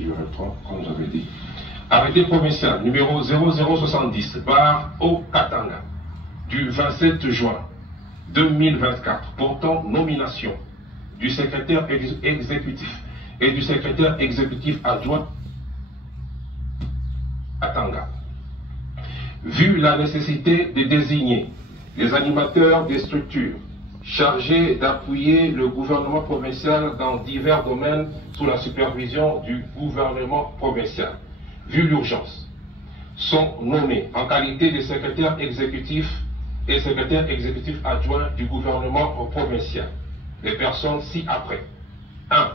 je reprends, comme j'avais dit. Arrêté provincial numéro 0070 bar au Katanga du 27 juin 2024 portant nomination du secrétaire exécutif et du secrétaire exécutif adjoint Katanga. Vu la nécessité de désigner les animateurs des structures chargés d'appuyer le gouvernement provincial dans divers domaines sous la supervision du gouvernement provincial, vu l'urgence, sont nommés en qualité de secrétaire exécutif et secrétaire exécutif adjoint du gouvernement provincial. Les personnes ci-après. 1.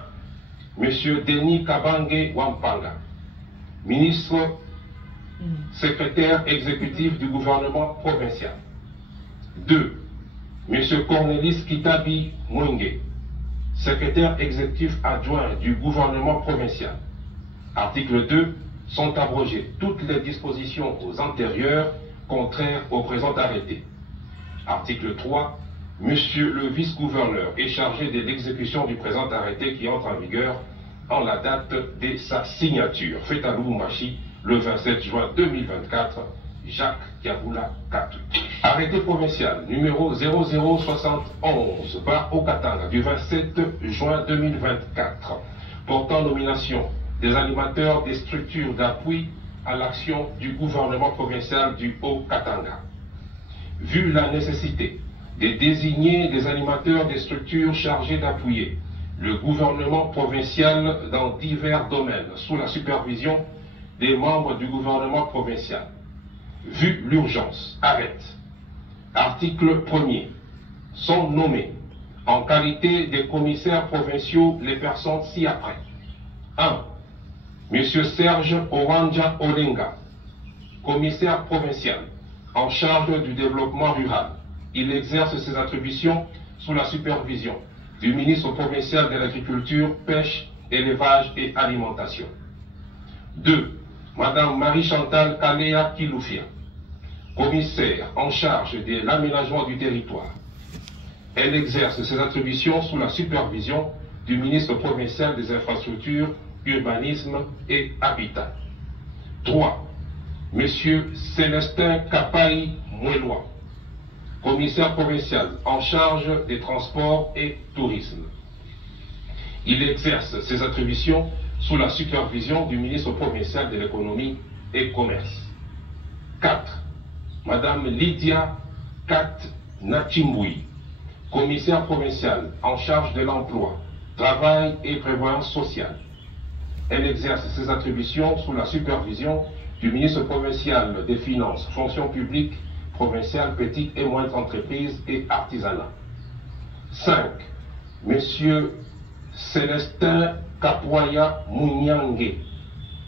M. Denis Kabange Wampanga, ministre secrétaire exécutif du gouvernement provincial. 2. M. Cornelis Kitabi Mwenge, secrétaire exécutif adjoint du gouvernement provincial. Article 2. Sont abrogées toutes les dispositions aux antérieures contraires au présent arrêté. Article 3. Monsieur le vice-gouverneur est chargé de l'exécution du présent arrêté qui entre en vigueur en la date de sa signature. Fait à Lubumbashi le 27 juin 2024. Jacques Kiabula Katu. Arrêté provincial numéro 0071 bar au Katanga du 27 juin 2024 portant nomination des animateurs des structures d'appui à l'action du gouvernement provincial du Haut-Katanga. Vu la nécessité de désigner des animateurs des structures chargées d'appuyer le gouvernement provincial dans divers domaines sous la supervision des membres du gouvernement provincial. Vu l'urgence, arrête. Article 1er. Sont nommés en qualité de commissaires provinciaux les personnes ci-après. 1. Monsieur Serge Oranja Olenga, commissaire provincial en charge du développement rural. Il exerce ses attributions sous la supervision du ministre provincial de l'Agriculture, Pêche, Élevage et Alimentation. 2. Madame Marie-Chantal Kalea Kiloufia, commissaire en charge de l'aménagement du territoire. Elle exerce ses attributions sous la supervision du ministre provincial des Infrastructures, Urbanisme et Habitat. 3. Monsieur Célestin Kapai Mouelois, commissaire provincial en charge des transports et tourisme. Il exerce ses attributions sous la supervision du ministre provincial de l'économie et commerce. 4. Madame Lydia Kat Nachimboui, commissaire provincial en charge de l'emploi, travail et prévoyance sociale. Elle exerce ses attributions sous la supervision du ministre provincial des Finances, Fonction publique provinciale, petites et moyennes entreprises et artisanat. 5. Monsieur Célestin Kapoya Mouniangue,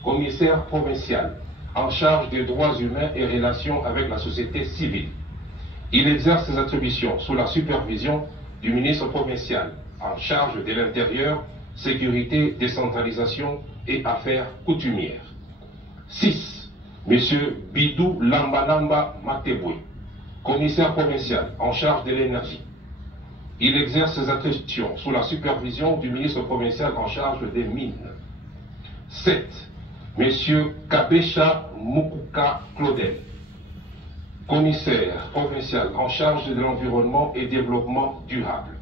commissaire provincial en charge des droits humains et relations avec la société civile. Il exerce ses attributions sous la supervision du ministre provincial en charge de l'intérieur, sécurité, décentralisation et affaires coutumières. 6. Monsieur Bidou Lambalamba Mateboué, commissaire provincial en charge de l'énergie. Il exerce ses attributions sous la supervision du ministre provincial en charge des mines. 7. Monsieur Kabesha Mukuka Claudel, commissaire provincial en charge de l'environnement et développement durable.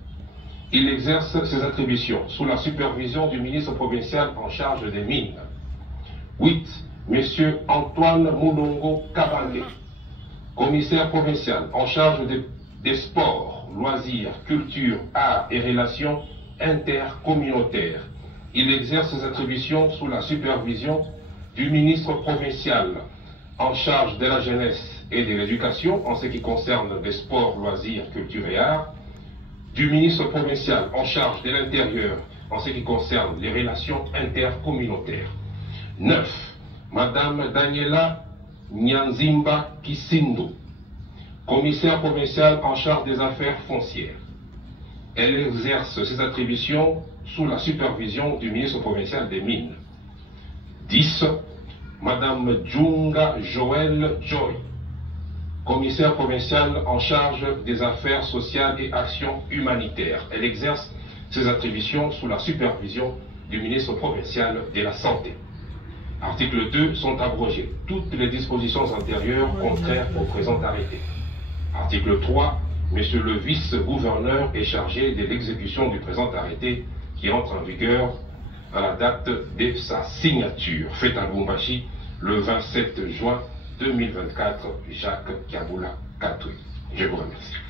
Il exerce ses attributions sous la supervision du ministre provincial en charge des mines. 8. Monsieur Antoine Moulongo Kabange, commissaire provincial en charge des sports, loisirs, culture, arts et relations intercommunautaires. Il exerce ses attributions sous la supervision du ministre provincial en charge de la jeunesse et de l'éducation en ce qui concerne les sports, loisirs, culture et arts, du ministre provincial en charge de l'intérieur en ce qui concerne les relations intercommunautaires. 9. Madame Daniela Nyanzimba Kisindo, commissaire provincial en charge des affaires foncières. Elle exerce ses attributions sous la supervision du ministre provincial des Mines. 10. Madame Djunga Joël Joy, commissaire provincial en charge des affaires sociales et actions humanitaires. Elle exerce ses attributions sous la supervision du ministre provincial de la Santé. Article 2. Sont abrogées toutes les dispositions antérieures contraires au présent arrêté. Article 3. Monsieur le vice-gouverneur est chargé de l'exécution du présent arrêté qui entre en vigueur à la date de sa signature. Faite à Lubumbashi le 27 juin 2024, Jacques Kiaboula Katoué. Je vous remercie.